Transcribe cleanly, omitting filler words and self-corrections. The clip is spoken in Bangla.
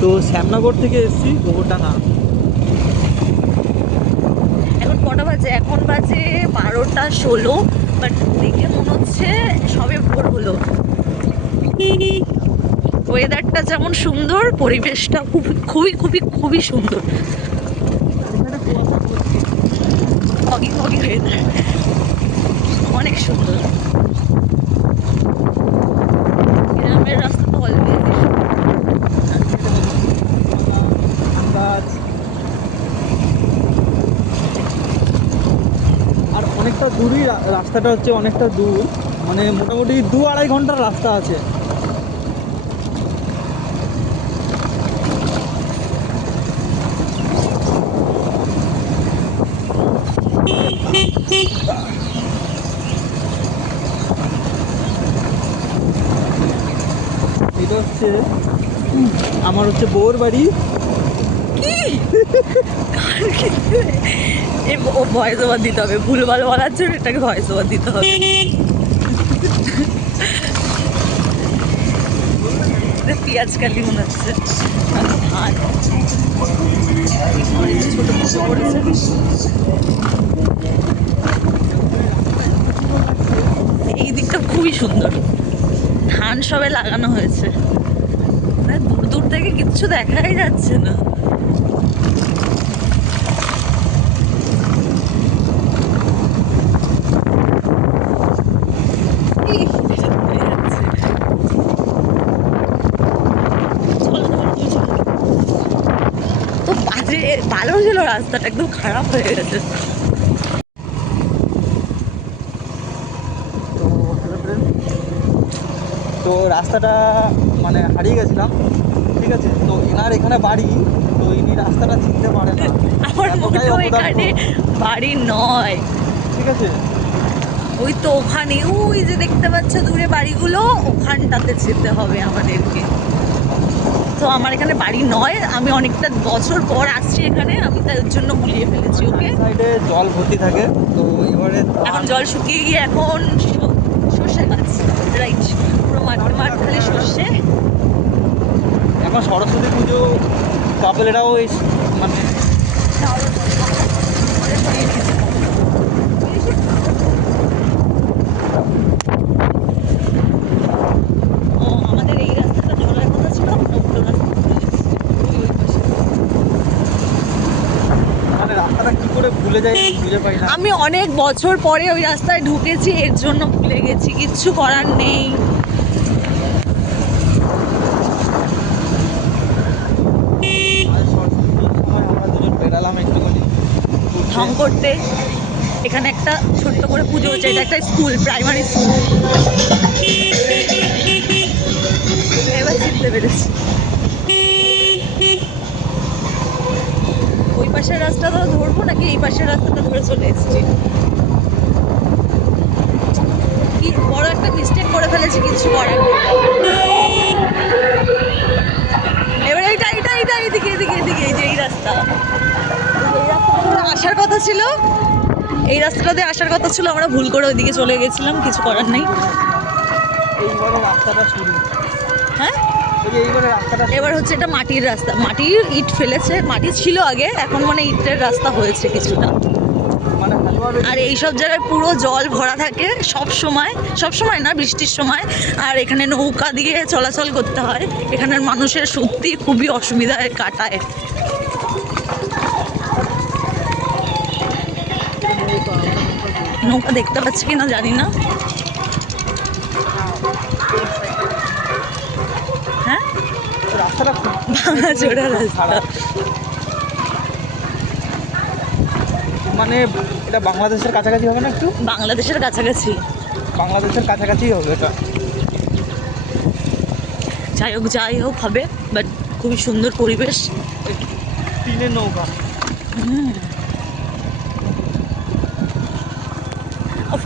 তো শ্যামনগর থেকে এসেছি গোবরডাঙ্গা। এখন কটা বাজে? এখন বাজে 12টা 16। বাট দেখে মনে হচ্ছে সবে ভোর হলো। ওয়েদারটা যেমন সুন্দর, পরিবেশটা খুবই খুবই খুবই সুন্দর। ফগি ফগি ওয়েদার, অনেক সুন্দর। গ্রামের রাস্তা তো অলওয়েজ আর অনেকটা দূরই রাস্তাটা হচ্ছে, অনেকটা দূর, মানে মোটামুটি 2-2.5 ঘন্টার রাস্তা আছে। এটা হচ্ছে আমার হচ্ছে বউর বাড়ি। ও ভয়েস ওভার দিতে হবে, ভুলভাল বলার জন্য এটাকে ভয়েস ওভার দিতে হবে। পেঁয়াজ কালি মনে হচ্ছে। আর ছোট পুজো করেছে। এই দিকটা খুবই সুন্দর, ধান সবে লাগানো হয়েছে, মানে দূর দূর থেকে কিচ্ছু দেখাই যাচ্ছে না। তো বাজে ভালো ছিল, রাস্তাটা একদম খারাপ হয়ে গেছে। তো রাস্তাটা মানে হারিয়ে গেছিলাম, ঠিক আছে। তো এনার এখানে বাড়ি, তো ইনি রাস্তাটা চিনতে পারে না। আমার এতটাই মোটেও অপদার্থ, এখানে বাড়ি নয়। ঠিক আছে। ওই তো ওখানে, ওই যে দেখতে পাচ্ছ দূরে বাড়িগুলো, ওখানটাতে যেতে হবে আমাদেরকে। তো আমার এখানে বাড়ি নয়, আমি অনেকটা বছর পর আসছি এখানে, আমি তার জন্য গুলিয়ে ফেলেছি ওকে। সাইডে জল ভর্তি থাকে, তো এবারে এখন জল শুকিয়ে গিয়ে এখন সর্ষে গাছ, রাইট, পুরো মাঠ মাঠ খালি সর্ষে। এখন সরস্বতী পুজো, কাপলেরাও এই মানে ও আমাদের এই রাস্তাটা চলার কথা ছিল, অন্য রাস্তা চলে এসেছি। ওই পাশে। মানে রাস্তাটা কি করে ভুলে যাই বুঝে পাই না। আমি অনেক বছর পরে ওই রাস্তায় ঢুকেছি, এর জন্য ভুলে গেছি, কিচ্ছু করার নেই। আর সরস্বতী পুজোর সময় আমরা দুজন বেরালাম একটুখানি ঘুরতে। ঢং করতে। এখানে একটা ছোট্ট করে পুজো হচ্ছে, এটা একটা স্কুল, প্রাইমারি স্কুল। এবার চিনতে পেরেছি। ওই পাশের রাস্তাটা ধরবো নাকি এই পাশের রাস্তাটা ধরে চলে এসেছি? কি বড় একটা মিস্টেক করে ফেলেছি, কিছু করার নেই। এবার এইটা এইটা এইটা এদিকে এদিকে এদিকে, এই যে এই রাস্তা, এই রাস্তাটা ধরে আসার কথা ছিল, এই রাস্তাটাতে আসার কথা ছিল, আমরা ভুল করে ওইদিকে চলে গেছিলাম, কিছু করার নেই। এইবারে রাস্তাটা শুরু, হ্যাঁ, ওই যে এইবারে রাস্তাটা শুরু। এবার হচ্ছে এটা মাটির রাস্তা, মাটির ইট ফেলেছে, মাটি ছিল আগে, এখন মানে ইটের রাস্তা হয়েছে কিছুটা। মানে ভালোভাবে আর এই সব জায়গায় পুরো জল ভরা থাকে সব সময়, সব সময় না, বৃষ্টির সময়। আর এখানে নৌকা দিয়ে চলাচল করতে হয়, এখানের মানুষের সত্যি খুবই অসুবিধায় কাটায়। নৌকা দেখতে পাচ্ছি কিনা জানি না। হ্যাঁ, রাস্তাটা খুব ভাঙা চোরা রাস্তা। খারাপ। মানে এটা বাংলাদেশের কাছাকাছি হবে না একটু? বাংলাদেশের কাছাকাছি, বাংলাদেশের কাছাকাছিই হবে এটা। যাই হোক হবে, বাট খুবই সুন্দর পরিবেশ। টিনের নৌকা। ও